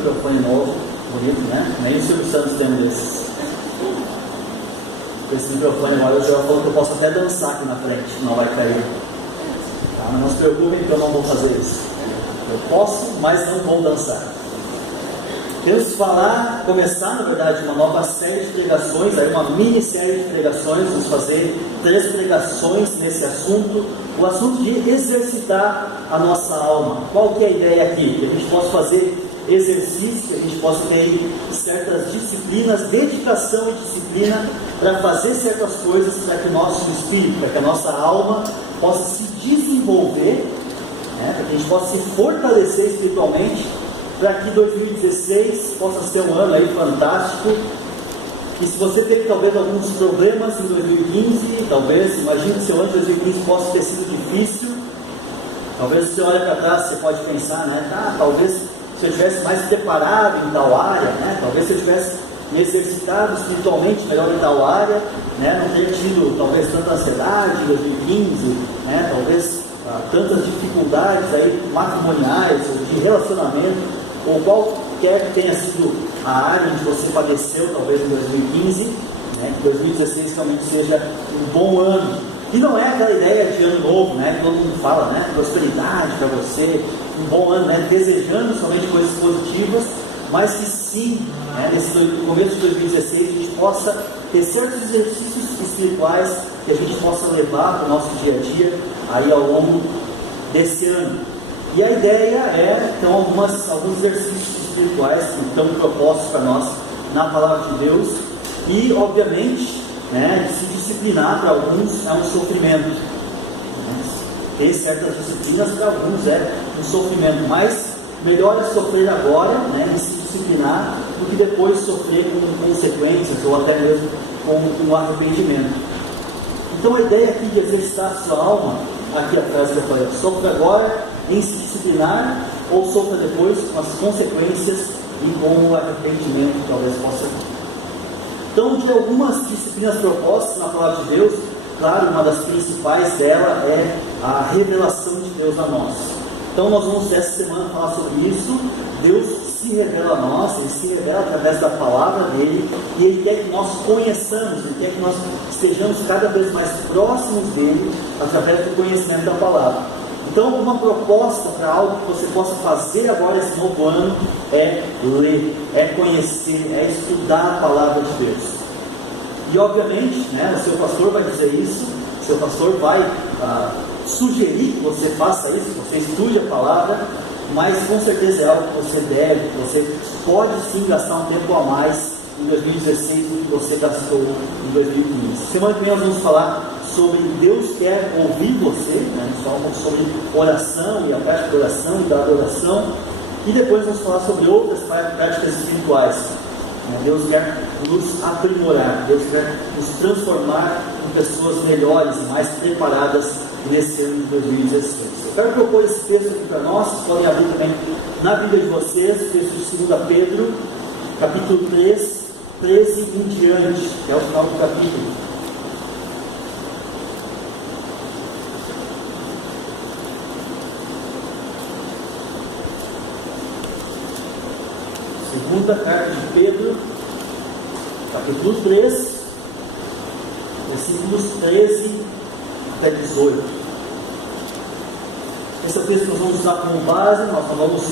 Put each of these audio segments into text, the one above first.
microfone novo, bonito, né? Nem o Silvio Santos tem um desses. Esse microfone agora eu já falo que eu posso até dançar aqui na frente, não vai cair. Tá? Mas não se preocupem que eu não vou fazer isso. Eu posso, mas não vou dançar. Queremos começar na verdade uma nova série de pregações, aí uma minissérie de pregações. Vamos fazer 3 pregações nesse assunto, o assunto de exercitar a nossa alma. Qual que é a ideia aqui? Que a gente possa fazer exercício, que a gente possa ter certas disciplinas, dedicação e disciplina para fazer certas coisas, para que o nosso espírito, para que a nossa alma possa se desenvolver, né? Para que a gente possa se fortalecer espiritualmente, para que 2016 possa ser um ano aí fantástico. E se você teve talvez alguns problemas em 2015, talvez, imagine que seu ano de 2015 possa ter sido difícil. Talvez você olhe para trás, você pode pensar, né? Talvez se eu tivesse mais preparado em tal área, né? Talvez se eu tivesse me exercitado espiritualmente melhor em tal área, né? Não teria tido talvez tanta ansiedade em 2015, né? Talvez tantas dificuldades aí matrimoniais, ou de relacionamento, ou qualquer que tenha sido a área onde você padeceu talvez em 2015, né? Que 2016 realmente seja um bom ano. E não é aquela ideia de ano novo, né? Que todo mundo fala, né? Prosperidade para você, um bom ano, né? Desejando somente coisas positivas, mas que sim, né? Nesse começo de 2016 a gente possa ter certos exercícios espirituais que a gente possa levar para o nosso dia a dia aí ao longo desse ano. E a ideia é, então, alguns exercícios espirituais que estão propostos para nós na Palavra de Deus. E, obviamente, né, de se disciplinar para alguns é um sofrimento. Ter certas disciplinas para alguns é um sofrimento, mas melhor é sofrer agora, né, e se disciplinar, do que depois sofrer com consequências ou até mesmo com um arrependimento. Então a ideia aqui de exercitar a sua alma, aqui a frase que eu falei, sofra agora em se disciplinar, ou sofra depois com as consequências e com o arrependimento que talvez possa vir. Então, de algumas disciplinas propostas na Palavra de Deus, claro, uma das principais dela é a revelação de Deus a nós. Então nós vamos essa semana falar sobre isso. Deus se revela a nós, Ele se revela através da palavra dEle, e Ele quer que nós conheçamos, Ele quer que nós estejamos cada vez mais próximos dEle, através do conhecimento da palavra. Então uma proposta para algo que você possa fazer agora esse novo ano é ler, é conhecer, é estudar a palavra de Deus. E obviamente, né, o seu pastor vai dizer isso, o seu pastor vai sugerir que você faça isso, que você estude a palavra, mas com certeza é algo que você deve, que você pode sim gastar um tempo a mais em 2016 do que você gastou em 2015. Semana que vem nós vamos falar sobre Deus quer ouvir você, né? Nós falamos sobre oração e a prática da oração e da adoração, e depois vamos falar sobre outras práticas espirituais. Deus quer nos aprimorar, Deus quer nos transformar em pessoas melhores e mais preparadas nesse ano de 2016. Eu quero propor esse texto aqui para nós. Vocês podem abrir também na Bíblia de vocês, o texto de 2 Pedro, capítulo 3, 13 em diante, que é o final do capítulo. Segunda carta de Pedro, capítulo 3, versículos 13 até 18. Esse é o texto que nós vamos usar como base. Nós vamos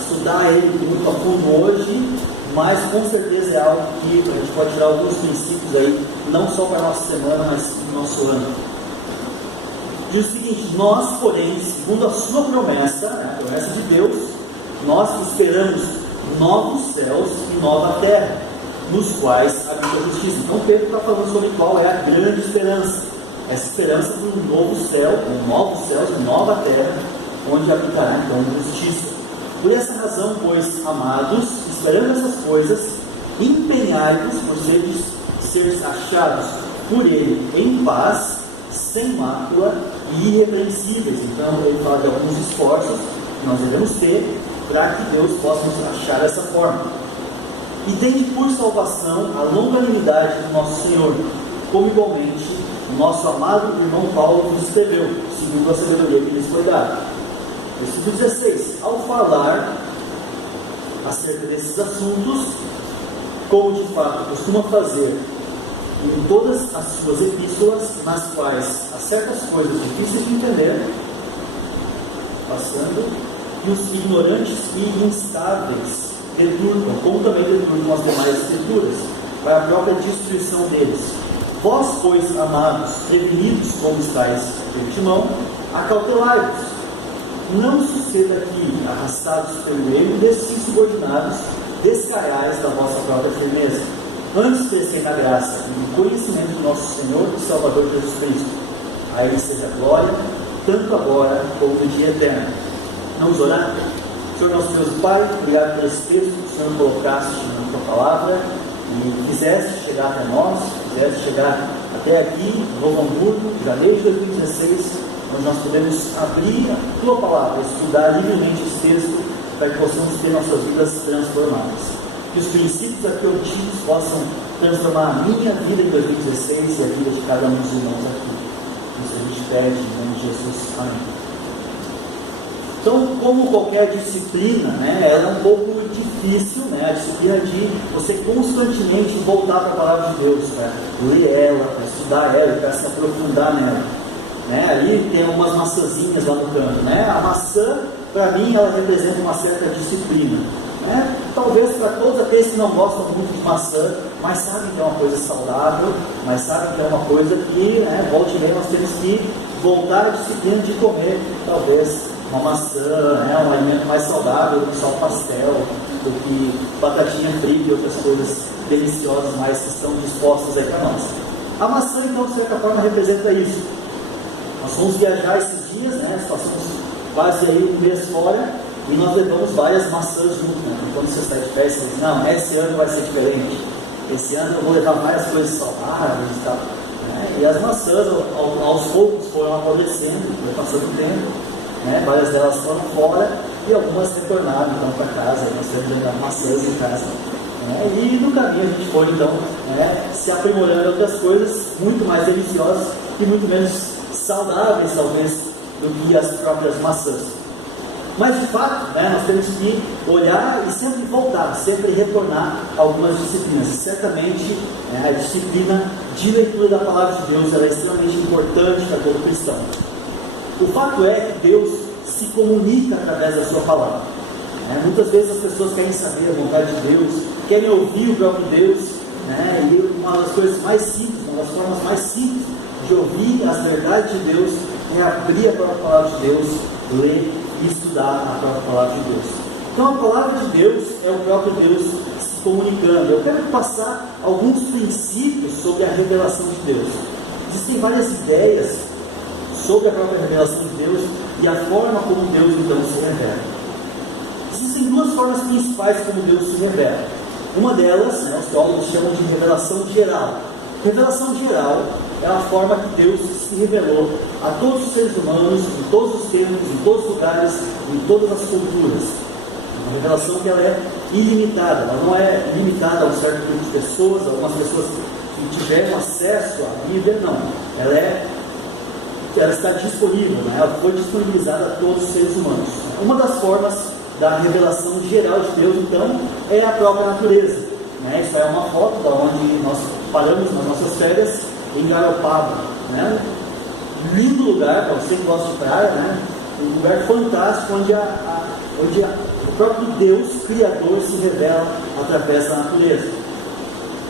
estudar ele muito a fundo hoje, mas com certeza é algo que a gente pode tirar alguns princípios aí, não só para a nossa semana, mas para o nosso ano. Diz o seguinte: nós, porém, segundo a sua promessa, a promessa de Deus, nós esperamos novos céus e nova terra, nos quais habita a justiça. Então Pedro está falando sobre qual é a grande esperança. Essa esperança de um novo céu, novos céus e nova terra, onde habitará então a justiça. Por essa razão, pois, amados, esperando essas coisas, empenhai-vos por seres achados por Ele em paz, sem mácula e irrepreensíveis. Então ele fala de alguns esforços que nós devemos ter para que Deus possa nos achar dessa forma. E tende por salvação a longanimidade do nosso Senhor, como igualmente o nosso amado irmão Paulo nos escreveu, segundo a sabedoria que lhes foi dada. Versículo 16: ao falar acerca desses assuntos, como de fato costuma fazer em todas as suas epístolas, nas quais há certas coisas difíceis de entender, passando, e os ignorantes e instáveis deturpam, como também deturpam as demais escrituras, para a própria destruição deles. Vós, pois, amados, prevenidos como estáis de antemão, acautelai-vos. Não suceda que, arrastados pelo erro, subordinados, descaiais da vossa própria firmeza. Antes crescei na graça e no conhecimento do nosso Senhor e Salvador Jesus Cristo. A Ele seja a glória, tanto agora como no dia eterno. Vamos orar? Senhor nosso Deus e Pai, obrigado por esse texto que o Senhor colocaste na tua palavra e fizeste chegar até nós, fizeste chegar até aqui, em Novo Hamburgo, janeiro de 2016, onde nós podemos abrir a tua palavra, estudar livremente esse texto, para que possamos ter nossas vidas transformadas. Que os princípios aqui obtidos possam transformar a minha vida em 2016 e a vida de cada um dos irmãos aqui. Isso a gente pede em nome de Jesus. Amém. Então, como qualquer disciplina, ela é um pouco difícil, a disciplina de você constantemente voltar para a palavra de Deus, para ler ela, para estudar ela, para se aprofundar nela. Ali tem umas maçãzinhas lá no canto. A maçã, para mim, ela representa uma certa disciplina. Talvez para todos aqueles que não gostam muito de maçã, mas sabem que é uma coisa saudável, mas sabem que é uma coisa que, volte e meia, nós temos que voltar à disciplina de comer, talvez, uma maçã, um alimento mais saudável do que só pastel, do que batatinha frita e outras coisas deliciosas mais que estão dispostas aí para nós. A maçã, então, de certa forma, representa isso. Nós fomos viajar esses dias, passamos quase aí um mês fora, e nós levamos várias maçãs junto. Quando você sai de festa, você diz, não, esse ano vai ser diferente. Esse ano eu vou levar várias coisas saudáveis e tal. E as maçãs, aos poucos, foram apodrecendo, foi passando o tempo. Várias delas foram fora e algumas retornaram então para casa. Nós temos ainda maçãs em casa. E no caminho a gente foi então se aprimorando outras coisas muito mais deliciosas e muito menos saudáveis, talvez, do que as próprias maçãs. Mas de fato, nós temos que olhar e sempre voltar, sempre retornar a algumas disciplinas. E certamente a disciplina de leitura da palavra de Deus ela é extremamente importante para todo cristão. O fato é que Deus se comunica através da sua palavra. Muitas vezes as pessoas querem saber a vontade de Deus, querem ouvir o próprio Deus, e uma das coisas mais simples, uma das formas mais simples de ouvir as verdades de Deus é abrir a própria palavra de Deus, ler e estudar a própria palavra de Deus. Então a palavra de Deus é o próprio Deus se comunicando. Eu quero passar alguns princípios sobre a revelação de Deus. Existem várias ideias sobre a própria revelação de Deus e a forma como Deus então se revela. Existem duas formas principais como Deus se revela. Uma delas, os teólogos chamam de revelação geral. Revelação geral é a forma que Deus se revelou a todos os seres humanos, em todos os tempos, em todos os lugares, em todas as culturas. Uma revelação que ela é ilimitada, ela não é limitada a um certo grupo de pessoas, algumas pessoas que tiveram acesso à Bíblia, não. Ela está disponível, ela foi disponibilizada a todos os seres humanos. Uma das formas da revelação geral de Deus, então, é a própria natureza. Isso é uma foto da onde nós paramos nas nossas férias em Garopaba. Lindo lugar, para você que gosta de praia, um lugar fantástico onde o próprio Deus, Criador, se revela através da natureza.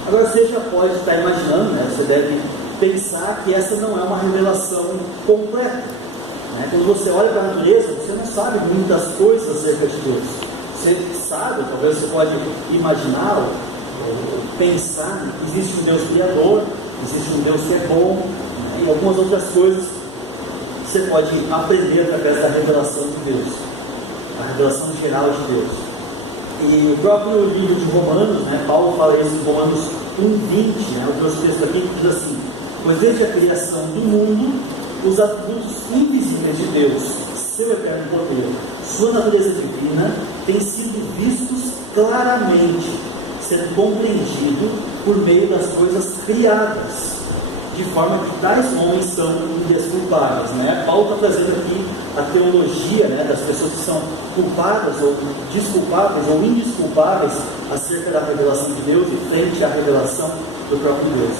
Agora você já pode estar imaginando, você deve pensar que essa não é uma revelação completa. Quando você olha para a natureza, você não sabe muitas coisas acerca de Deus. Você sabe, talvez você pode imaginar ou pensar que existe um Deus criador, existe um Deus que é bom, e algumas outras coisas você pode aprender através da revelação de Deus, a revelação geral de Deus. E o próprio livro de Romanos, Paulo fala isso em Romanos 1:20, o nosso texto aqui que diz assim: pois desde a criação do mundo, os atributos invisíveis de Deus, seu eterno poder, sua natureza divina, têm sido vistos claramente, sendo compreendido por meio das coisas criadas, de forma que tais homens são indesculpáveis. culpadas, né? Paulo está trazendo aqui a teologia, né, das pessoas que são culpadas ou desculpáveis ou indesculpáveis acerca da revelação de Deus e frente à revelação do próprio Deus.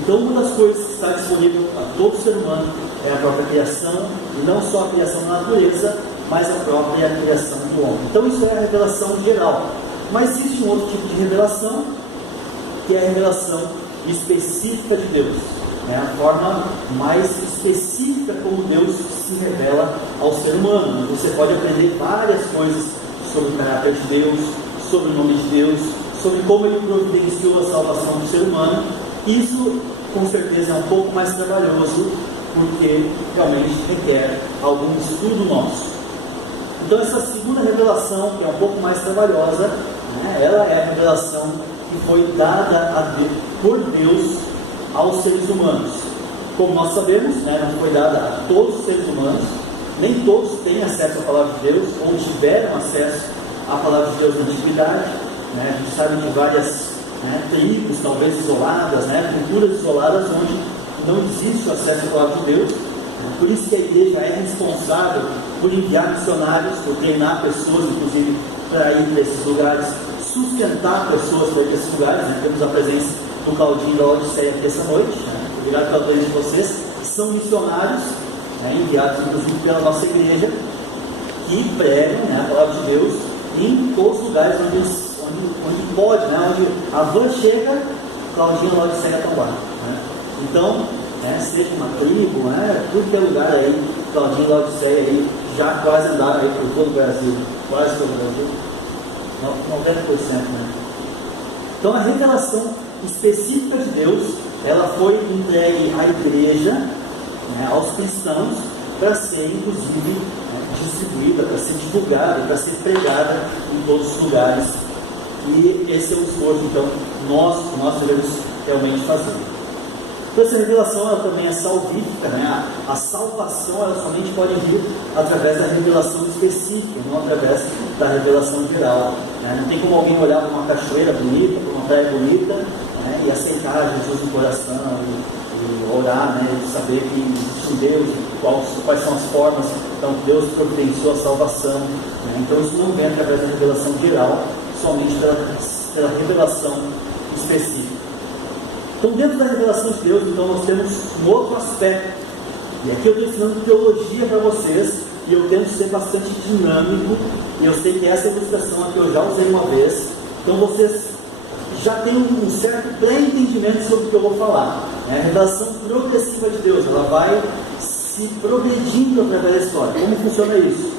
Então, uma das coisas que está disponível a todo ser humano é a própria criação, e não só a criação da natureza, mas a própria criação do homem. Então, isso é a revelação geral. Mas existe um outro tipo de revelação, que é a revelação específica de Deus. É a forma mais específica como Deus se revela ao ser humano. Você pode aprender várias coisas sobre o caráter de Deus, sobre o nome de Deus, sobre como Ele providenciou a salvação do ser humano. Isso, com certeza, é um pouco mais trabalhoso, porque realmente requer algum estudo nosso. Então, essa segunda revelação, que é um pouco mais trabalhosa, né, ela é a revelação que foi dada por Deus aos seres humanos. Como nós sabemos, né, não foi dada a todos os seres humanos, nem todos têm acesso à palavra de Deus, ou tiveram acesso à palavra de Deus na antiguidade. Né? A gente sabe de várias, né, tribos, talvez isoladas, né, culturas isoladas, onde não existe o acesso à palavra de Deus. Por isso que a igreja é responsável por enviar missionários, por treinar pessoas, inclusive, para ir para esses lugares, sustentar pessoas para ir para esses lugares. Né? Temos a presença do Claudinho da Odisseia aqui essa noite. Né? Obrigado pela presença de vocês. São missionários, né, enviados inclusive pela nossa igreja, que pregam, né, a palavra de Deus em todos os lugares onde pode, né, onde a van chega, Claudinho da Odisseia está lá. Né? Então, né, seja uma tribo, né, tudo que é lugar aí, Claudinho da Odisseia aí, já quase andaram aí por todo o Brasil, quase todo o Brasil, 90%, né? Então, a revelação específica de Deus, ela foi entregue à igreja, né, aos cristãos, para ser, inclusive, né, distribuída, para ser divulgada, para ser pregada em todos os lugares. E esse é o esforço, então, nós devemos realmente fazer. Então, essa revelação, ela também é salvífica, né? A salvação, ela somente pode vir através da revelação específica, não através da revelação geral. Né? Não tem como alguém olhar para uma cachoeira bonita, para uma praia bonita, né, e aceitar Jesus no coração, e orar, né, e saber que existe um Deus, quais são as formas, então Deus providenciou a salvação. Né? Então, isso não vem através da revelação geral, somente pela revelação específica. Então, dentro da revelação de Deus, então, nós temos um outro aspecto. E aqui eu estou ensinando teologia para vocês, e eu tento ser bastante dinâmico, e eu sei que essa ilustração aqui eu já usei uma vez, então vocês já têm um certo pré-entendimento sobre o que eu vou falar. A revelação progressiva de Deus, ela vai se progredindo através da história. Como funciona isso?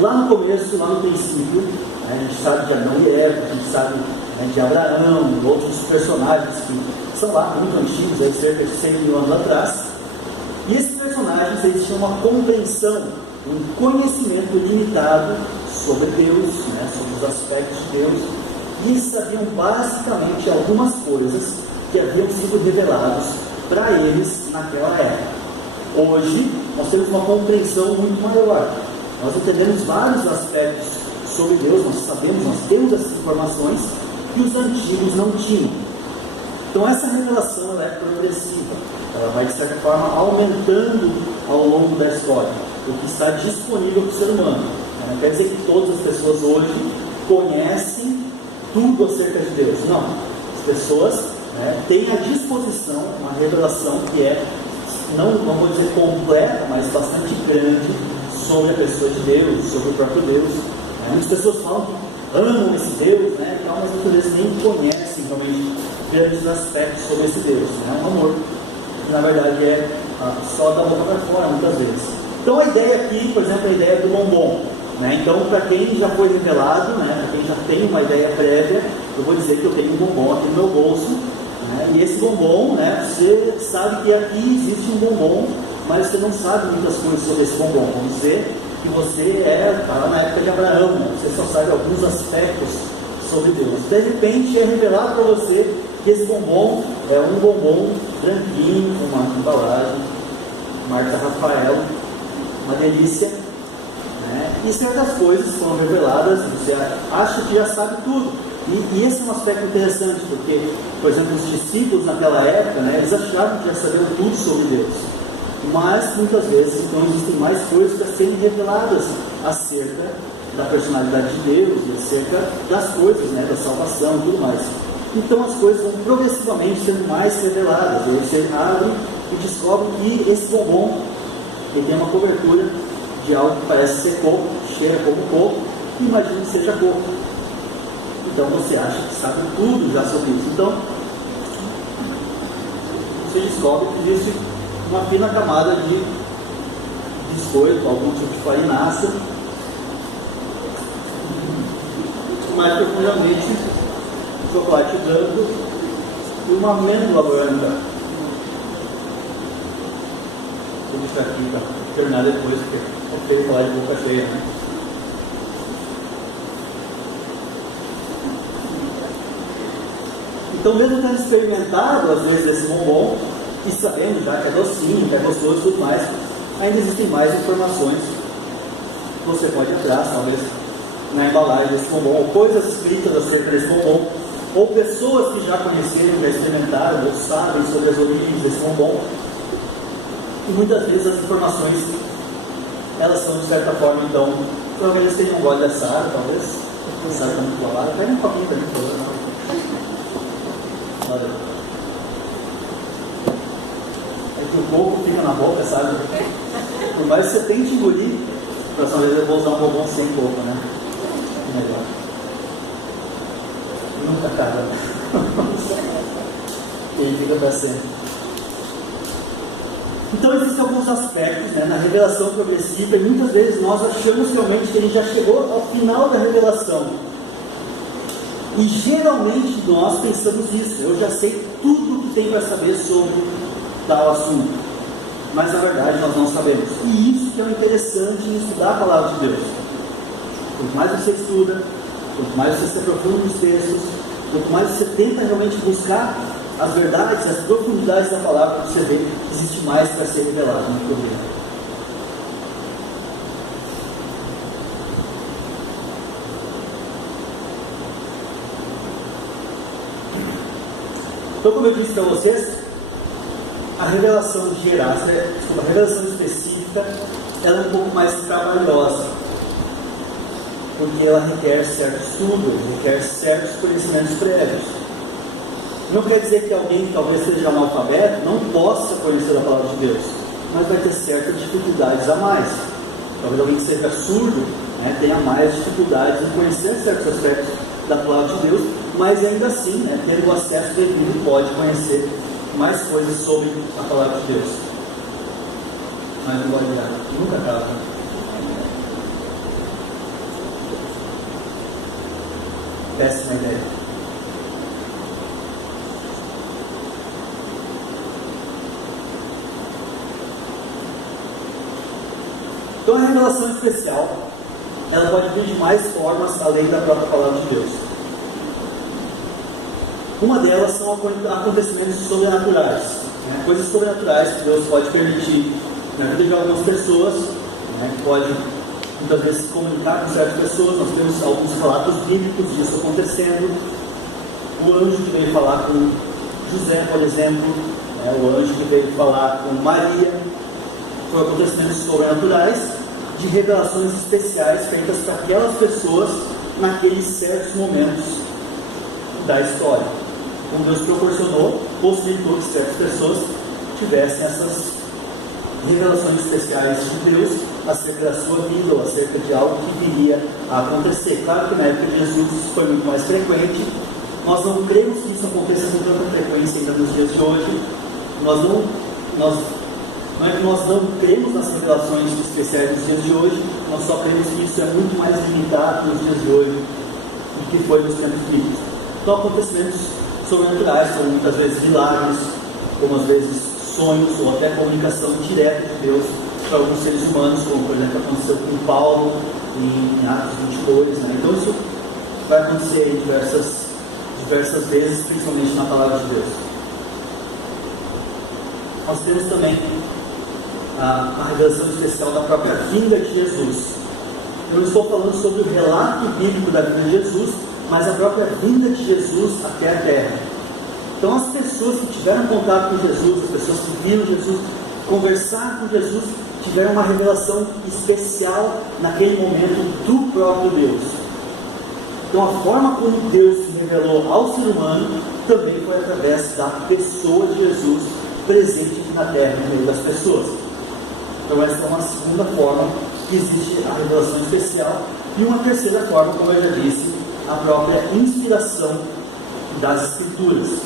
Lá no começo, lá no princípio, a gente sabe de Adão e Eva, a gente sabe, né, de Abraão, outros personagens que são lá muito antigos, aí, cerca de 100 mil anos atrás. E esses personagens, eles tinham uma compreensão, um conhecimento limitado sobre Deus, né, sobre os aspectos de Deus, e eles sabiam basicamente algumas coisas que haviam sido reveladas para eles naquela época. Hoje, nós temos uma compreensão muito maior. Nós entendemos vários aspectos sobre Deus, nós sabemos, nós temos essas informações que os antigos não tinham. Então, essa revelação, ela é progressiva. Ela vai, de certa forma, aumentando ao longo da história o que está disponível para o ser humano. Não quer dizer que todas as pessoas hoje conhecem tudo acerca de Deus. Não. As pessoas, né, têm à disposição uma revelação que é, não vou dizer completa, mas bastante grande sobre a pessoa de Deus, sobre o próprio Deus. Muitas pessoas falam que amam esse Deus, né, mas muitas vezes nem conhecem realmente grandes aspectos sobre esse Deus. É um amor que, na verdade, é só da boca para fora, muitas vezes. Então, a ideia aqui, por exemplo, a ideia do bombom. Né? Então, para quem já foi revelado, né, para quem já tem uma ideia prévia, eu vou dizer que eu tenho um bombom aqui no meu bolso. Né? E esse bombom, né, você sabe que aqui existe um bombom, mas você não sabe muitas coisas sobre esse bombom. Vamos dizer que você está lá na época de Abraão, né? Você só sabe alguns aspectos sobre Deus. De repente é revelado para você que esse bombom é um bombom branquinho, com uma embalagem, marca Rafael, uma delícia, né? E certas coisas foram reveladas, você acha que já sabe tudo. E esse é um aspecto interessante, porque, por exemplo, os discípulos naquela época, né, eles achavam que já sabiam tudo sobre Deus. mas muitas vezes então existem mais coisas a serem reveladas acerca da personalidade de Deus e acerca das coisas, né, da salvação e tudo mais. Então as coisas vão progressivamente sendo mais reveladas. E você abre e descobre que esse bombom ele tem uma cobertura de algo que parece ser coco, cheira como coco, e imagina que seja coco. Então você acha que sabe tudo já sobre isso. Então você descobre que existe uma fina camada de biscoito, algum tipo de farinácea, mais profundamente chocolate branco e uma amêndoa branca. Vou deixar aqui para terminar depois, porque eu queria falar de boca cheia, né? Então, mesmo tendo experimentado às vezes esse bombom e sabendo já que é docinho, que é gostoso e tudo mais, ainda existem mais informações que você pode atrás, talvez na embalagem desse bombom, ou coisas escritas acerca desse bombom, ou pessoas que já conheceram, já experimentaram, ou sabem sobre as origens desse bombom. E muitas vezes as informações, elas são de certa forma, então, talvez vocês não gostem dessa área, talvez, essa área está muito lavada, pega um copinho para mim, por favor. Olha. É que o coco fica na boca, sabe? Por mais que você tente engolir, a próxima vez eu vou usar um bombom sem coco, né? Melhor. Nunca acaba. Ele fica para sempre. Então existem alguns aspectos, né, na revelação progressiva, e muitas vezes nós achamos realmente que a gente já chegou ao final da revelação. E geralmente nós pensamos isso. Eu já sei tudo que tem para saber sobre tal assunto. Mas na verdade nós não sabemos. E isso que é o interessante em estudar a palavra de Deus. Quanto mais você estuda, quanto mais você se aprofunda nos textos, quanto mais você tenta realmente buscar as verdades, as profundidades da palavra, você vê que existe mais para ser revelado no problema. Então, como eu disse para vocês, a revelação geral, a revelação específica, ela é um pouco mais trabalhosa, porque ela requer certo estudo, requer certos conhecimentos prévios. Não quer dizer que alguém que talvez seja analfabeto não possa conhecer a palavra de Deus, mas vai ter certas dificuldades a mais. Talvez alguém que seja surdo, né, tenha mais dificuldades em conhecer certos aspectos da palavra de Deus, mas ainda assim, né, tendo o acesso devido, pode conhecer mais coisas sobre a palavra de Deus. Mas não pode olhar, nunca acaba. Péssima ideia. Então a revelação especial, ela pode vir de mais formas além da própria palavra de Deus. Uma delas são acontecimentos sobrenaturais, né? Coisas sobrenaturais que Deus pode permitir na vida de algumas pessoas, né? Pode muitas vezes se comunicar com certas pessoas. Nós temos alguns relatos bíblicos disso acontecendo. O anjo que veio falar com José, por exemplo, né? O anjo que veio falar com Maria, foram acontecimentos sobrenaturais de revelações especiais feitas para aquelas pessoas naqueles certos momentos da história. Então Deus proporcionou, possibilitou que certas pessoas tivessem essas revelações especiais de Deus acerca da sua vida ou acerca de algo que viria a acontecer. Claro que na época de Jesus isso foi muito mais frequente. Nós não cremos que isso aconteça com tanta frequência ainda nos dias de hoje. Não é que nós não cremos nas revelações especiais dos dias de hoje, nós só cremos que isso é muito mais limitado nos dias de hoje do que foi nos tempos bíblicos. Então, acontecimentos sobrenaturais, como muitas vezes milagres, como às vezes sonhos, ou até comunicação direta de Deus para alguns seres humanos, como por exemplo aconteceu com Paulo em Atos 22. Né? Então, isso vai acontecer em diversas vezes, principalmente na palavra de Deus. Nós temos também a revelação especial da própria vinda de Jesus. Eu não estou falando sobre o relato bíblico da vinda de Jesus, mas a própria vinda de Jesus até a terra. Então as pessoas que tiveram contato com Jesus, as pessoas que viram Jesus conversar com Jesus, tiveram uma revelação especial naquele momento do próprio Deus. Então a forma como Deus se revelou ao ser humano também foi através da pessoa de Jesus presente na terra, no meio das pessoas. Então essa é uma segunda forma que existe a revelação especial. E uma terceira forma, como eu já disse, a própria inspiração das Escrituras.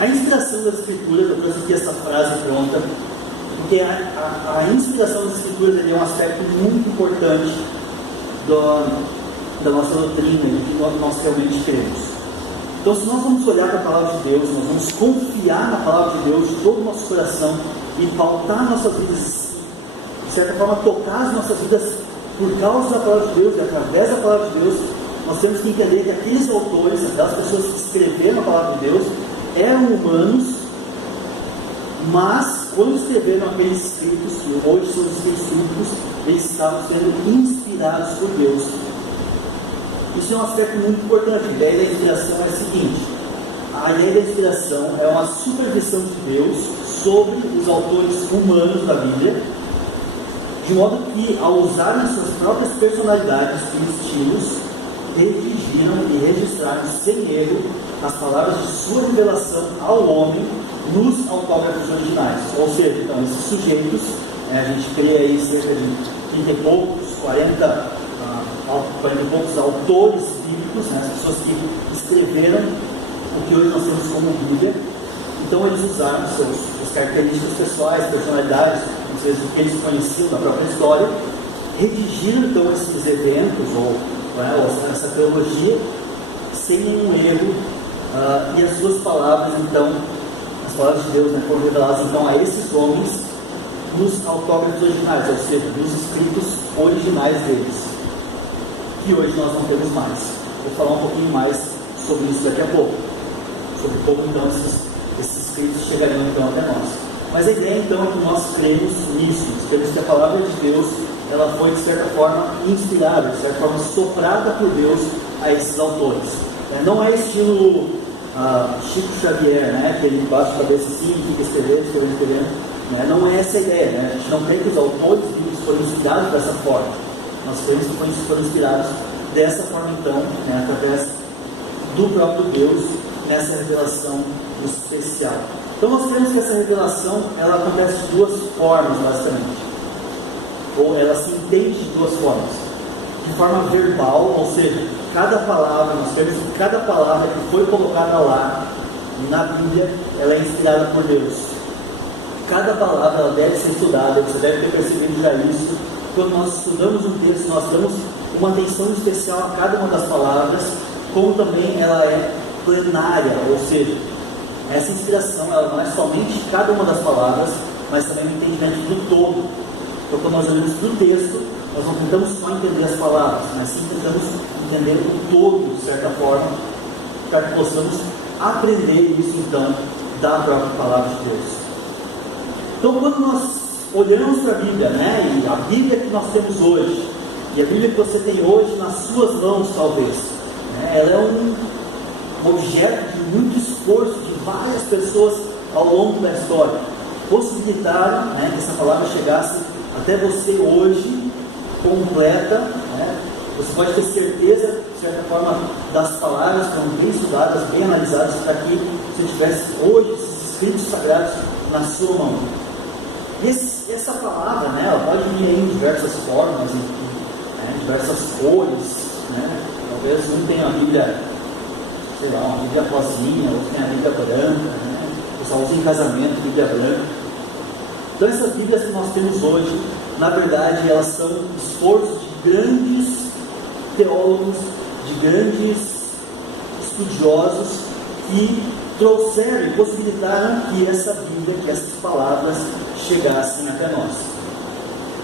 A inspiração das Escrituras, eu trouxe aqui essa frase pronta, porque a inspiração das Escrituras é um aspecto muito importante da nossa doutrina e que nós realmente cremos. Então, se nós vamos olhar para a palavra de Deus, nós vamos confiar na palavra de Deus de todo o nosso coração e pautar nossas vidas, de certa forma, tocar as nossas vidas por causa da palavra de Deus e através da palavra de Deus, nós temos que entender que aqueles autores, aquelas pessoas que escreveram a palavra de Deus, eram humanos, mas quando escreveram aqueles escritos, que hoje são escritos bíblicos, eles estavam sendo inspirados por Deus. Isso é um aspecto muito importante. A ideia da inspiração é a seguinte: a ideia da inspiração é uma supervisão de Deus sobre os autores humanos da Bíblia, de modo que, ao usarem suas próprias personalidades e estilos, redigiram e registraram sem erro as palavras de sua revelação ao homem nos autógrafos originais. Ou seja, então, esses sujeitos, a gente crê aí cerca de 30 e poucos, 40 e poucos autores bíblicos, as pessoas que escreveram o que hoje nós temos como Bíblia. Então eles usaram suas características pessoais, personalidades, o que eles conheciam da própria história, redigiram então esses eventos ou essa teologia sem nenhum erro, e as suas palavras, então, as palavras de Deus, foram reveladas então a esses homens nos autógrafos originais, ou seja, nos escritos originais deles, que hoje nós não temos mais. Vou falar um pouquinho mais sobre isso daqui a pouco, sobre como então esses escritos chegariam então até nós. Mas a ideia então é que nós cremos nisso, nós cremos que a palavra de Deus ela foi de certa forma inspirada, de certa forma soprada por Deus a esses autores. Não é estilo Chico Xavier, que ele bate a cabeça assim e fica escrevendo. Não é essa a ideia. A gente não crê que os autores bíblicos foram inspirados dessa forma. Nós cremos que foram inspirados dessa forma então, através do próprio Deus, nessa revelação especial. Então nós cremos que essa revelação ela acontece de duas formas, basicamente. Ou ela se entende de duas formas. De forma verbal, ou seja, cada palavra, nós cremos que cada palavra que foi colocada lá na Bíblia, ela é inspirada por Deus. Cada palavra ela deve ser estudada, você deve ter percebido já isso. Quando nós estudamos um texto, nós damos uma atenção especial a cada uma das palavras, como também ela é plenária, ou seja, essa inspiração ela não é somente cada uma das palavras, mas também o entendimento do todo. Então, quando nós olhamos para o texto, nós não tentamos só entender as palavras, mas sim tentamos entender o todo, de certa forma, para que possamos aprender isso, então, da própria palavra de Deus. Então, quando nós olhamos para a Bíblia, e a Bíblia que nós temos hoje, e a Bíblia que você tem hoje nas suas mãos, talvez, ela é um objeto de muito esforço de várias pessoas ao longo da história. Possibilitaram que essa palavra chegasse até você hoje, completa. Você pode ter certeza, de certa forma, das palavras que foram bem estudadas, bem analisadas, para que você tivesse hoje esses escritos sagrados na sua mão. Essa palavra, ela pode vir em diversas formas, em diversas cores. Talvez um tenha a Bíblia, sei lá, uma Bíblia rosinha, outro tenha a Bíblia branca, o pessoal usa em casamento, Bíblia branca. Então essas Bíblias que nós temos hoje, na verdade, elas são esforços de grandes teólogos, de grandes estudiosos que trouxeram e possibilitaram que essa Bíblia, que essas palavras chegassem até nós.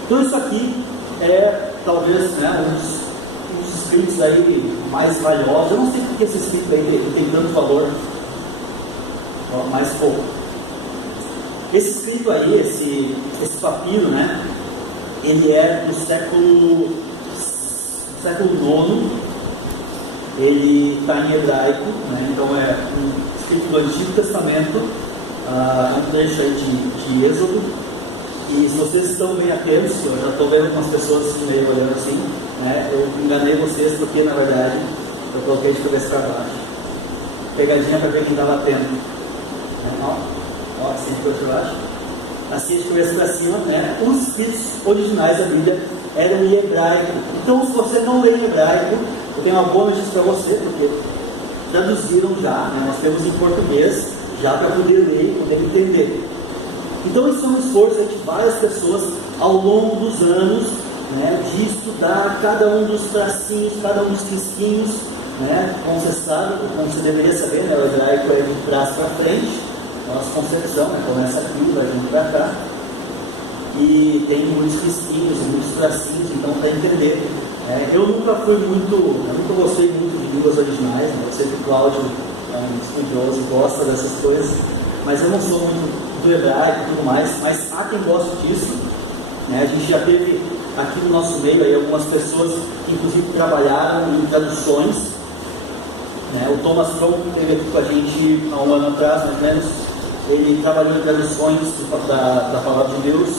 Então isso aqui é talvez um dos escritos aí mais valiosos. Eu não sei porque esse escrito aí tem tanto valor, mais pouco. Esse escrito aí, esse papiro, ele é do século IX, ele está em hebraico, então é um escrito do Antigo Testamento, É um trecho aí de Êxodo. E se vocês estão bem atentos, eu já estou vendo umas pessoas meio olhando assim, né? Eu enganei vocês porque, na verdade, eu coloquei de cabeça para baixo. Pegadinha para ver quem está batendo. Ó, assim de cabeça para baixo. Assim de cabeça para cima, né? Os escritos originais da Bíblia eram em hebraico. Então, se você não lê em hebraico, eu tenho uma boa notícia para você, porque traduziram já, né? Nós temos em português, já para poder ler e poder entender. Então, isso é um esforço de várias pessoas ao longo dos anos, né, de estudar cada um dos tracinhos, cada um dos risquinhos, né, como você sabe, como você deveria saber, né, o hebraico é de trás para frente, nossa concepção, né, começa aqui, vai vindo para cá, e tem muitos risquinhos, muitos tracinhos, então para entender. Eu nunca gostei muito de línguas originais, né, eu sei que o Cláudio é um estudioso e gosta dessas coisas, mas eu não sou muito do hebraico e tudo mais, mas há quem goste disso, né? A gente já teve aqui no nosso meio aí algumas pessoas que inclusive trabalharam em traduções, né? O Thomas Fromm esteve aqui com a gente há um ano atrás, mais ou menos. Ele trabalhou em traduções da palavra de Deus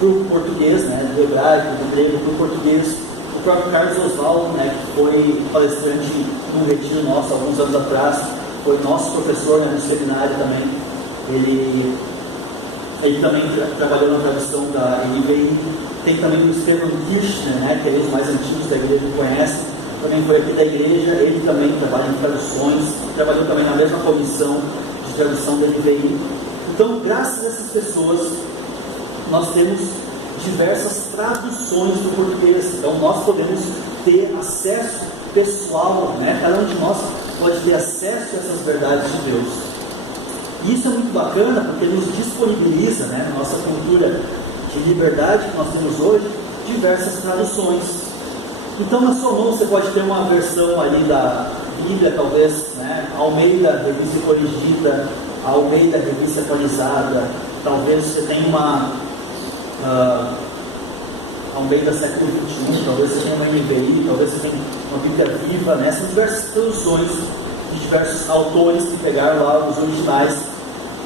para o português, né? Do hebraico, do grego para o português. O próprio Carlos Oswaldo, né? Que foi palestrante num retiro nosso alguns anos atrás, foi nosso professor, né, no seminário também. Ele também trabalhou na tradução da NVI. Tem também o Stephen Kirchner, né, que é um dos mais antigos da igreja que conhece, também foi aqui da igreja. Ele também trabalha em traduções, trabalhou também na mesma comissão de tradução da NVI. Então, graças a essas pessoas, nós temos diversas traduções do português. Então, nós podemos ter acesso pessoal, né? Cada um de nós pode ter acesso a essas verdades de Deus. E isso é muito bacana porque nos disponibiliza, né, na nossa cultura de liberdade que nós temos hoje, diversas traduções. Então, na sua mão você pode ter uma versão ali da Bíblia, talvez, né, Almeida, revista corrigida, Almeida, revista atualizada, talvez você tenha uma Almeida século XXI, talvez você tenha uma NVI, talvez você tenha uma Bíblia viva, né? São diversas traduções de diversos autores que pegaram lá os originais,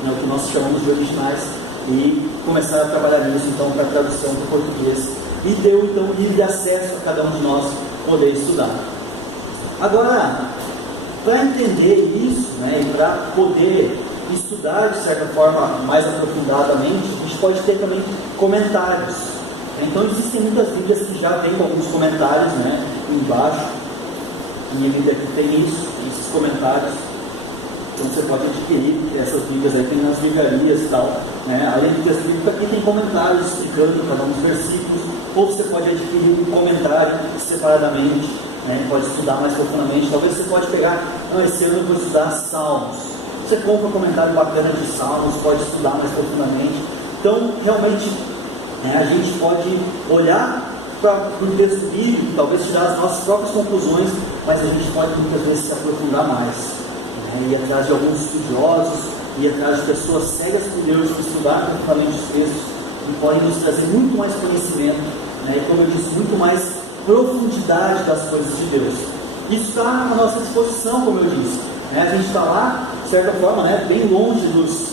né, o que nós chamamos de originais, e começaram a trabalhar nisso então para a tradução do português, e deu então livre acesso a cada um de nós poder estudar. Agora, para entender isso, né, e para poder estudar de certa forma mais aprofundadamente, a gente pode ter também comentários. Então existem muitas Bíblias que já vêm com alguns comentários, né, embaixo. A minha Bíblia aqui tem isso, esses comentários. Então você pode adquirir essas Bíblias aí, tem nas livrarias e tal, né? Além do texto bíblico, aqui tem comentários explicando cada um dos versículos, ou você pode adquirir um comentário separadamente, né? Pode estudar mais profundamente. Talvez você pode pegar, esse ano eu vou estudar Salmos. Você compra um comentário bacana de Salmos, pode estudar mais profundamente. Então, realmente, a gente pode olhar para o texto bíblico, talvez tirar as nossas próprias conclusões, mas a gente pode muitas vezes se aprofundar mais, né? Ir atrás de alguns estudiosos, ir atrás de pessoas cegas por Deus, que estudar profundamente os textos e podem nos trazer muito mais conhecimento, né? E como eu disse, muito mais profundidade das coisas de Deus. Isso está à nossa disposição, como eu disse, né? A gente está lá, de certa forma, né, bem longe dos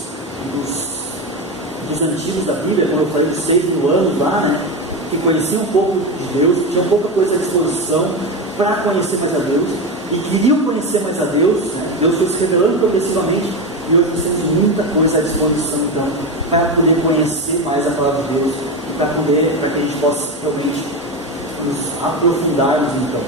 antigos da Bíblia, como eu falei, dos 6 mil anos lá, né, que conheciam um pouco de Deus, tinham pouca coisa à disposição para conhecer mais a Deus, e queriam conhecer mais a Deus, né? Deus foi se revelando progressivamente, e hoje nós temos muita coisa à disposição, então, para poder conhecer mais a palavra de Deus, e para que a gente possa realmente nos aprofundarmos, então.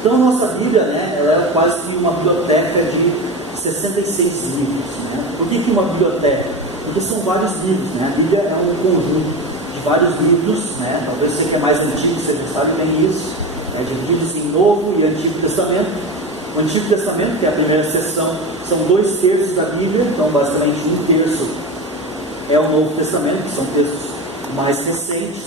Então, a nossa Bíblia, né, ela é quase que uma biblioteca de 66 livros, né? Por que uma biblioteca? Porque são vários livros, né? A Bíblia é um conjunto de vários livros, né? Talvez você que é mais antigo, você já sabe bem isso, divididos em Novo e Antigo Testamento. O Antigo Testamento, que é a primeira seção, são 2/3 da Bíblia, então basicamente 1/3 é o Novo Testamento, que são textos mais recentes,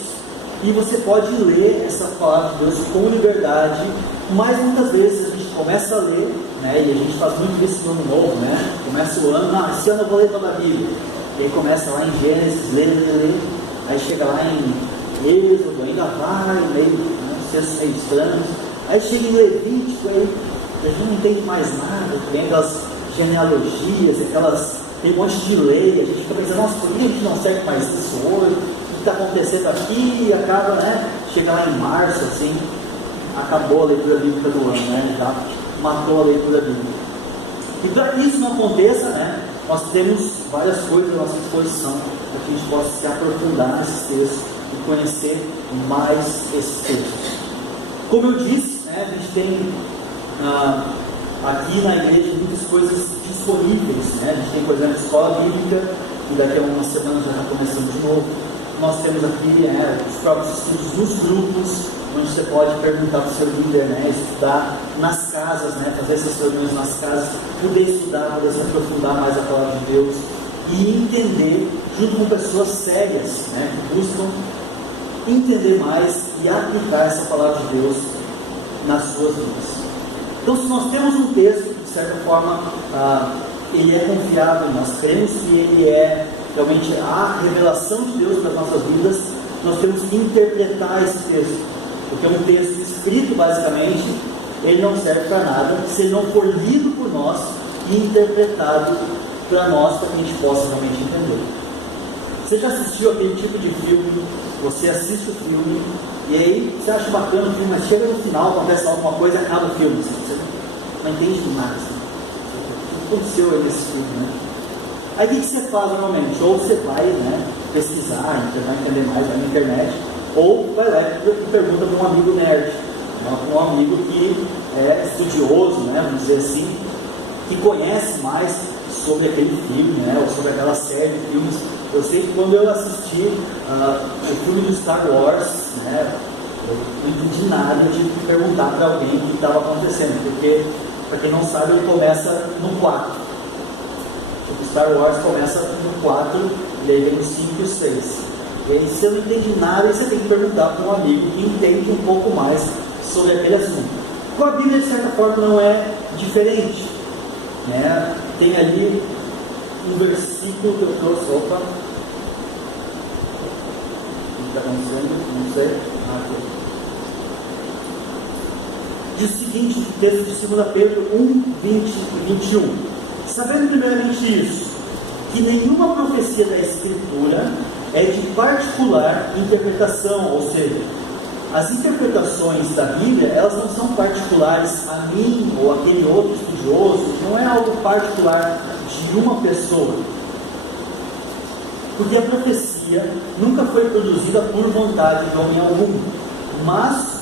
e você pode ler essa palavra de Deus com liberdade, mas muitas vezes a gente começa a ler, né? E a gente faz muito isso no ano novo, né? Começa o ano, esse ano eu vou ler toda a Bíblia, e aí começa lá em Gênesis, ler, aí chega lá em Êxodo, ainda vai, meio, textos meio estranhos, aí chega em Levítico, aí a gente não entende mais nada, vem aquelas genealogias, aquelas tem um monte de lei, a gente fica pensando, nossa, por que a gente não serve mais isso hoje? O que está acontecendo aqui? E acaba, né? Chega lá em março, assim, acabou a leitura bíblica do ano, né? Já matou a leitura bíblica. E para que isso não aconteça, né? Nós temos várias coisas à nossa disposição para que a gente possa se aprofundar nesses textos e conhecer mais esses textos. Como eu disse, né, a gente tem aqui na igreja muitas coisas disponíveis, né? A gente tem, por exemplo, escola bíblica, e daqui a umas semanas já está começando de novo. Nós temos aqui os próprios estudos nos grupos, onde você pode perguntar para o seu líder, né? Estudar nas casas, né? Fazer essas reuniões nas casas, poder estudar, poder se aprofundar mais a palavra de Deus e entender, junto com pessoas sérias, né? Que buscam entender mais e aplicar essa palavra de Deus nas suas vidas. Então, se nós temos um texto que, de certa forma, ele é confiável, nós cremos que ele é realmente a revelação de Deus para as nossas vidas, nós temos que interpretar esse texto, porque é um texto escrito, basicamente, ele não serve para nada se ele não for lido por nós e interpretado para nós, para que a gente possa realmente entender. Você já assistiu aquele tipo de filme? Você assiste o filme e aí você acha bacana o filme, mas chega no final, acontece alguma coisa e acaba o filme. Você não entende nada. O que aconteceu aí nesse filme, né? Aí o que você faz normalmente? Ou você vai, né, pesquisar, vai entender mais na internet, ou vai lá e pergunta para um amigo nerd, para um amigo que é estudioso, né, vamos dizer assim, que conhece mais sobre aquele filme, né, ou sobre aquela série de filmes. Eu sei que quando eu assisti o filme do Star Wars, né, eu não entendi nada, eu tive que perguntar para alguém o que estava acontecendo, porque, para quem não sabe, ele começa no 4. O Star Wars começa no 4, e aí vem o 5 e o 6. E aí, se eu não entendi nada, você tem que perguntar para um amigo que entende um pouco mais sobre aquele assunto. Com a Bíblia, de certa forma, não é diferente, né? Tem ali um versículo que eu trouxe, o que está acontecendo? Não sei. Diz o seguinte, o texto de 2 Pedro 1, 20 e 21. Sabendo primeiramente isso, que nenhuma profecia da Escritura é de particular interpretação, ou seja, as interpretações da Bíblia, elas não são particulares a mim ou aquele outro estudioso, não é algo particular de uma pessoa. Porque a profecia nunca foi produzida por vontade de homem algum, mas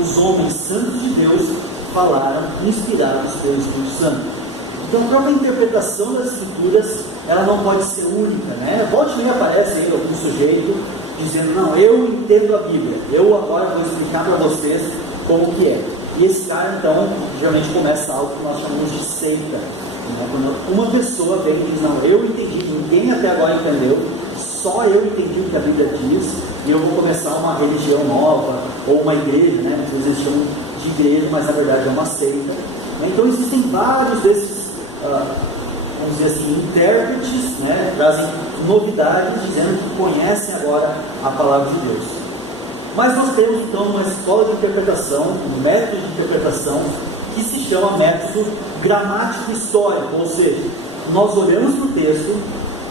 os homens santos de Deus falaram, inspirados pelo Espírito Santo. Então, a própria interpretação das Escrituras, ela não pode ser única, né? Volte e meia aparece aí algum sujeito dizendo, não, eu entendo a Bíblia, eu agora vou explicar para vocês como que é. E esse cara, então, geralmente começa algo que nós chamamos de seita. Né? Quando uma pessoa vem e diz, não, eu entendi, ninguém até agora entendeu, só eu entendi o que a Bíblia diz, e eu vou começar uma religião nova, ou uma igreja, né? Muitas vezes chamam de igreja, mas na verdade é uma seita. Então existem vários desses, vamos dizer assim, intérpretes, né? Trazem novidades, dizendo que conhecem agora a palavra de Deus. Mas nós temos então uma escola de interpretação, um método de interpretação, que se chama método gramático histórico, ou seja, nós olhamos para o texto,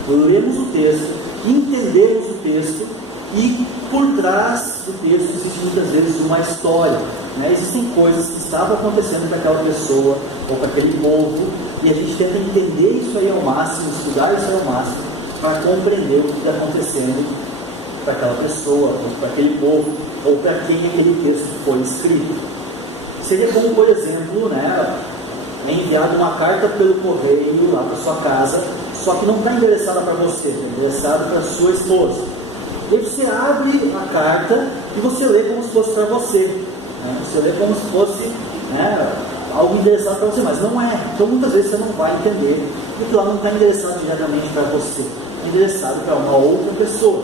lemos o texto, entendemos o texto, e por trás do texto existe muitas vezes uma história, né? Existem coisas que estavam acontecendo para aquela pessoa ou para aquele povo, e a gente tenta entender isso aí ao máximo, estudar isso aí ao máximo, para compreender o que está acontecendo para aquela pessoa, ou para aquele povo, ou para quem aquele texto foi escrito. Seria como, por exemplo, né, é enviado uma carta pelo correio lá para sua casa, só que não está endereçada para você, está endereçada para sua esposa. E você abre a carta e você lê como se fosse para você, né? Você lê como se fosse, né, algo endereçado para você, mas não é. Então muitas vezes você não vai entender, porque lá não está endereçado diretamente para você, é endereçado para uma outra pessoa.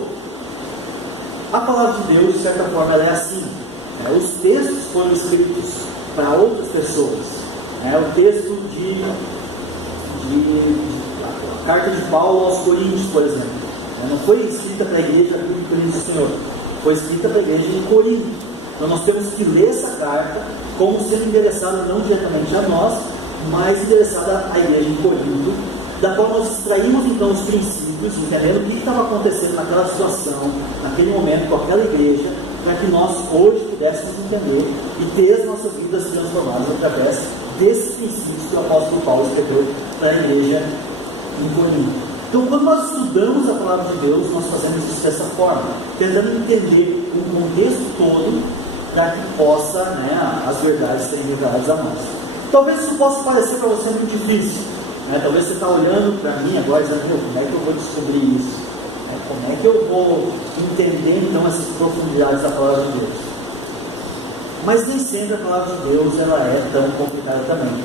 A palavra de Deus, de certa forma, ela é assim, né? Os textos foram escritos para outras pessoas, né? O texto a carta de Paulo aos Coríntios, por exemplo, não foi escrita para a igreja do Senhor, foi escrita para a igreja de Corinto. Então nós temos que ler essa carta como sendo endereçada não diretamente a nós, mas endereçada à igreja de Corinto, da qual nós extraímos então os princípios, entendendo o que estava acontecendo naquela situação, naquele momento, com aquela igreja, para que nós hoje pudéssemos entender e ter as nossas vidas transformadas através desses princípios que o apóstolo Paulo escreveu para a igreja em Corinto. Então, quando nós estudamos a palavra de Deus, nós fazemos isso dessa forma, tentando entender o contexto todo, para que possa, as verdades serem reveladas a nós. Talvez isso possa parecer para você muito difícil, talvez você está olhando para mim agora e dizendo, como é que eu vou descobrir isso? Como é que eu vou entender então essas profundidades da palavra de Deus? Mas nem sempre a palavra de Deus ela é tão complicada também.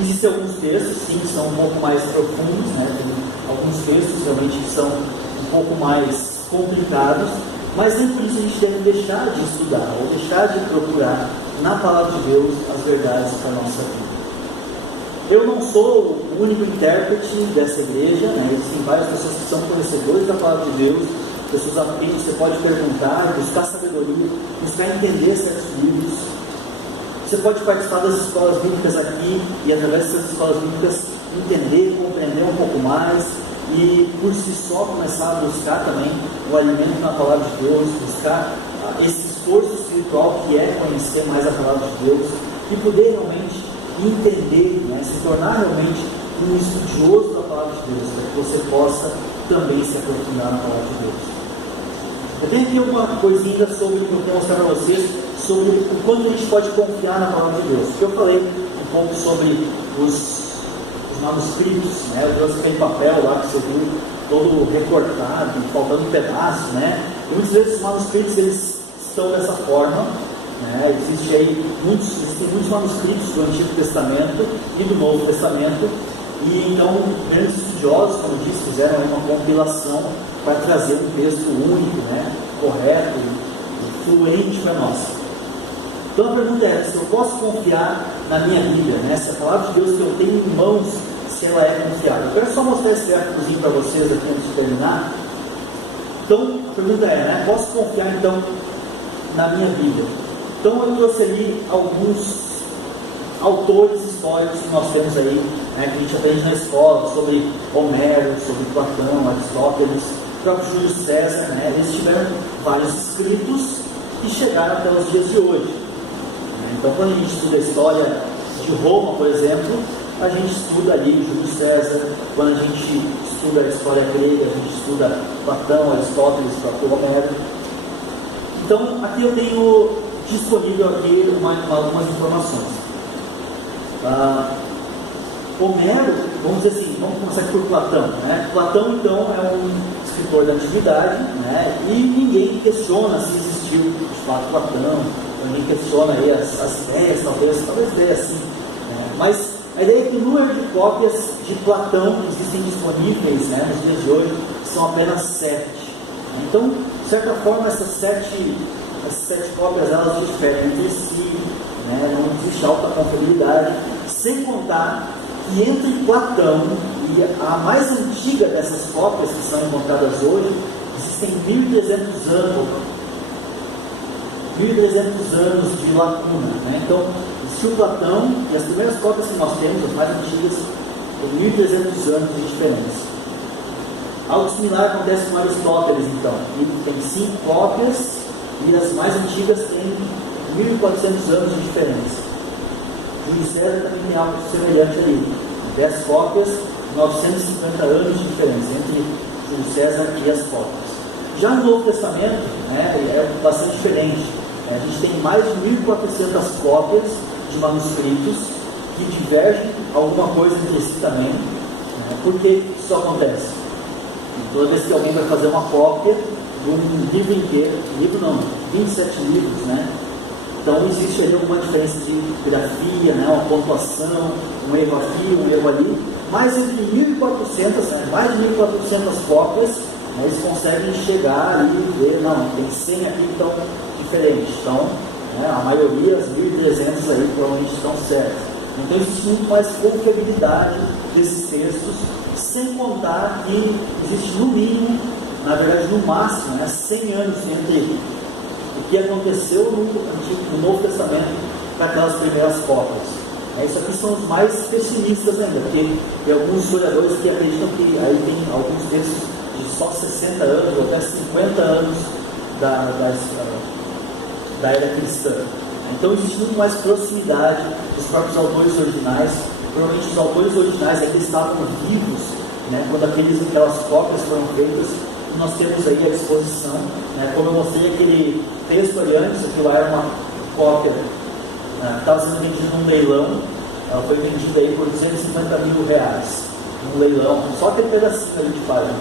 Existem alguns textos, sim, que são um pouco mais profundos, tem alguns textos realmente que são um pouco mais complicados, mas nem por isso a gente deve deixar de estudar ou deixar de procurar na palavra de Deus as verdades para a nossa vida. Eu não sou o único intérprete dessa igreja, existem várias pessoas que são conhecedores da palavra de Deus, pessoas a quem você pode perguntar, buscar sabedoria, buscar entender certos livros. Você pode participar das escolas bíblicas aqui e através dessas escolas bíblicas entender, compreender um pouco mais e por si só começar a buscar também o alimento na palavra de Deus, buscar esse esforço espiritual que é conhecer mais a palavra de Deus e poder realmente entender, se tornar realmente um estudioso da palavra de Deus, para que você possa também se aprofundar na palavra de Deus. Eu tenho aqui uma coisinha sobre o que eu quero mostrar para vocês, sobre o quanto a gente pode confiar na palavra de Deus. Porque eu falei um pouco sobre os manuscritos, eu trouxe aquele papel lá que você viu, todo recortado, faltando pedaços, e muitas vezes os manuscritos eles estão dessa forma, existem muitos manuscritos do Antigo Testamento e do Novo Testamento, e então grandes estudiosos, como eu disse, fizeram uma compilação para trazer um texto único, correto e fluente para nós. Então a pergunta é, se eu posso confiar na minha Bíblia, se a palavra de Deus que eu tenho em mãos, se ela é confiável. Eu quero só mostrar esse gráficozinho para vocês aqui antes de terminar. Então a pergunta é, posso confiar então na minha Bíblia? Então eu trouxe ali alguns autores históricos que nós temos aí, que a gente aprende na escola, sobre Homero, sobre Platão, Aristóteles, o próprio Júlio César, eles tiveram vários escritos que chegaram até os dias de hoje. Então quando a gente estuda a história de Roma, por exemplo, a gente estuda ali Júlio César. Quando a gente estuda a história grega, a gente estuda Platão, Aristóteles, próprio Homero. Então aqui eu tenho disponível aqui algumas informações. Homero, vamos dizer assim, vamos começar aqui por Platão. Platão, então, é um escritor da antiguidade, e ninguém questiona se existiu de fato Platão, ninguém questiona aí as ideias, talvez ideias assim. Mas a ideia é que o número de cópias de Platão que existem disponíveis nos dias de hoje são apenas 7. Então, de certa forma, essas sete cópias elas diferem entre si, não existe alta confiabilidade, sem contar que entre Platão e a mais antiga dessas cópias que são encontradas hoje, existem 1.300 anos. 1.300 anos de lacuna. Então, existiu Platão e as primeiras cópias que nós temos, as mais antigas, têm 1.300 anos de diferença. Algo similar acontece com Aristóteles, então. Ele tem 5 cópias e as mais antigas têm 1.400 anos de diferença. Júlio César também tem algo semelhante ali. 10 cópias, 950 anos de diferença entre Júlio César e as cópias. Já no Novo Testamento, é bastante diferente. A gente tem mais de 1.400 cópias de manuscritos que divergem alguma coisa entre si também. Por que isso acontece? Toda vez que alguém vai fazer uma cópia de um livro inteiro, 27 livros, então existe ali alguma diferença de grafia, uma pontuação, um erro aqui, um erro ali, mas entre 1.400, mais de 1.400 cópias, eles conseguem chegar ali e ver, tem 100 aqui que estão diferentes. Então, a maioria, as 1.300 aí, provavelmente estão certas. Então existe muito mais confiabilidade desses textos, sem contar que existe no mínimo, na verdade no máximo, 100 anos entre o que aconteceu no Novo Testamento para aquelas primeiras cópias. Isso aqui são os mais pessimistas ainda, porque tem alguns historiadores que acreditam que aí tem alguns textos de só 60 anos ou até 50 anos da era cristã. Então existe muito mais proximidade dos próprios autores originais. Provavelmente os autores originais ainda estavam vivos, né, quando aquelas cópias foram feitas. E nós temos aí a exposição, né, como eu mostrei aquele texto ali antes, aquilo lá era uma cópia que estava sendo vendida num leilão. Ela foi vendida aí por R$250 mil, num leilão, só aquele pedacinho ali de página.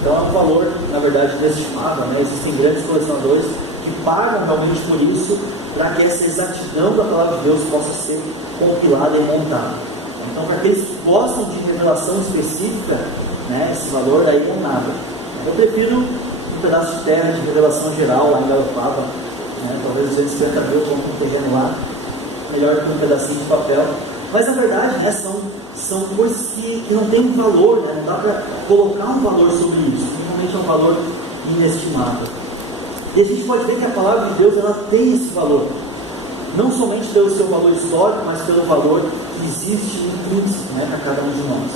Então é um valor, na verdade, inestimado, né? Existem grandes colecionadores que pagam realmente por isso, para que essa exatidão da palavra de Deus possa ser compilada e montada. Então, para aqueles que gostam de revelação específica, né, esse valor aí não é nada. Eu prefiro um pedaço de terra de revelação geral lá em Garopaba, né, talvez 250 mil, como um terreno lá, melhor que um pedacinho de papel. Mas na verdade, né, são coisas que não têm um valor, né, não dá para colocar um valor sobre isso, realmente é um valor inestimável. E a gente pode ver que a palavra de Deus ela tem esse valor, não somente pelo seu valor histórico, mas pelo valor que existe intrínseco, né, para cada um de nós.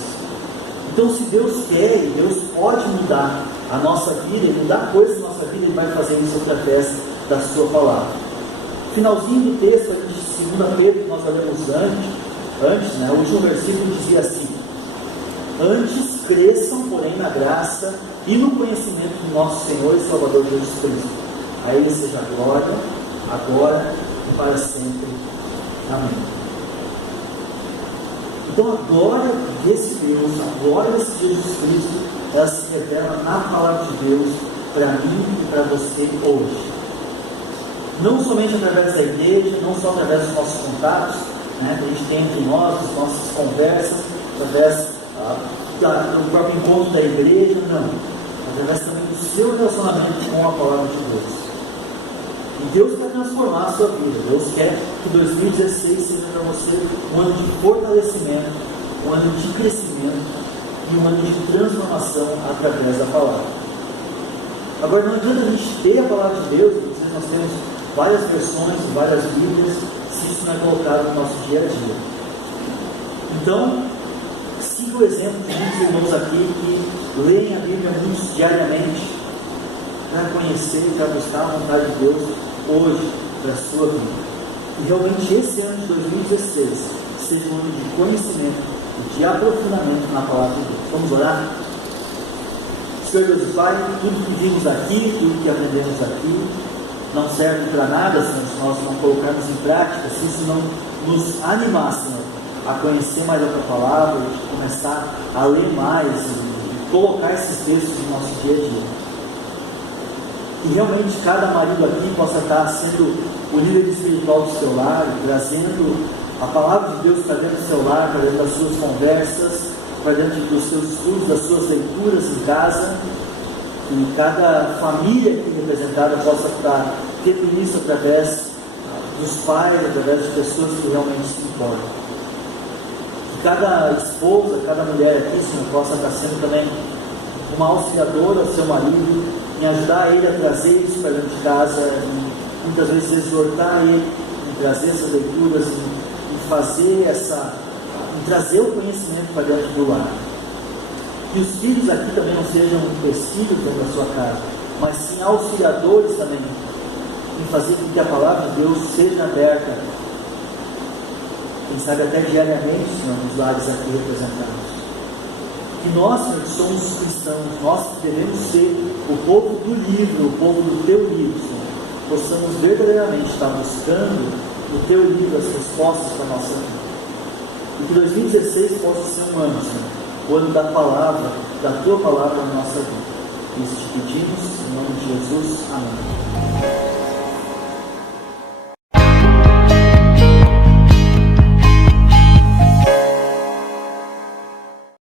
Então, se Deus quer e Deus pode mudar a nossa vida e mudar coisas na nossa vida, Ele vai fazer isso através da sua palavra. Finalzinho do texto de 2 Pedro, que nós lemos antes, né, o último versículo dizia assim: antes cresçam, porém, na graça e no conhecimento do nosso Senhor e Salvador Jesus Cristo. A Ele seja a glória, agora e para sempre. Amém. Então a glória desse Deus, a glória desse Jesus Cristo, ela se revela na palavra de Deus para mim e para você hoje. Não somente através da igreja, não só através dos nossos contatos, né, que a gente tem entre nós, as nossas conversas, através do próprio encontro da igreja, não. Através também do seu relacionamento com a palavra de Deus. E Deus quer transformar a sua vida. Deus quer que 2016 seja para você um ano de fortalecimento, um ano de crescimento e um ano de transformação através da palavra. Agora, não adianta a gente ter a palavra de Deus, porque nós temos várias versões, várias Bíblias, se isso não é colocado no nosso dia a dia. Então, siga o exemplo de muitos irmãos aqui que leem a Bíblia muitos diariamente para conhecer e para buscar a vontade de Deus hoje para a sua vida. E realmente esse ano de 2016 seja um ano de conhecimento e de aprofundamento na palavra de Deus. Vamos orar? Senhor Deus e Pai, tudo que vimos aqui, tudo que aprendemos aqui, não serve para nada se nós não colocarmos em prática, se isso não nos animar, Senhor, a conhecer mais a Tua palavra, e começar a ler mais e colocar esses textos no nosso dia a dia. E realmente cada marido aqui possa estar sendo o líder espiritual do seu lar, trazendo a palavra de Deus para dentro do seu lar, para dentro das suas conversas, para dentro dos seus estudos, das suas leituras em casa. E cada família aqui representada possa estar tendo isso através dos pais, através de pessoas que realmente se importam. Que cada esposa, cada mulher aqui, Senhor, possa estar sendo também uma auxiliadora ao seu marido, em ajudar ele a trazer isso para dentro de casa, e muitas vezes exortar ele em trazer essas leituras, em fazer em trazer o conhecimento para dentro do lar. Que os filhos aqui também não sejam empecilhos dentro da sua casa, mas sim auxiliadores também, em fazer com que a palavra de Deus seja aberta, quem sabe até diariamente, Senhor, nos lares aqui representados. Que nós, Senhor, que somos cristãos, nós que devemos ser o povo do livro, o povo do Teu livro, Senhor, possamos verdadeiramente estar buscando no Teu livro as respostas para a nossa vida. E que 2016 possa ser um ano, Senhor, o ano da palavra, da Tua palavra na nossa vida. Isso te pedimos, em nome de Jesus. Amém.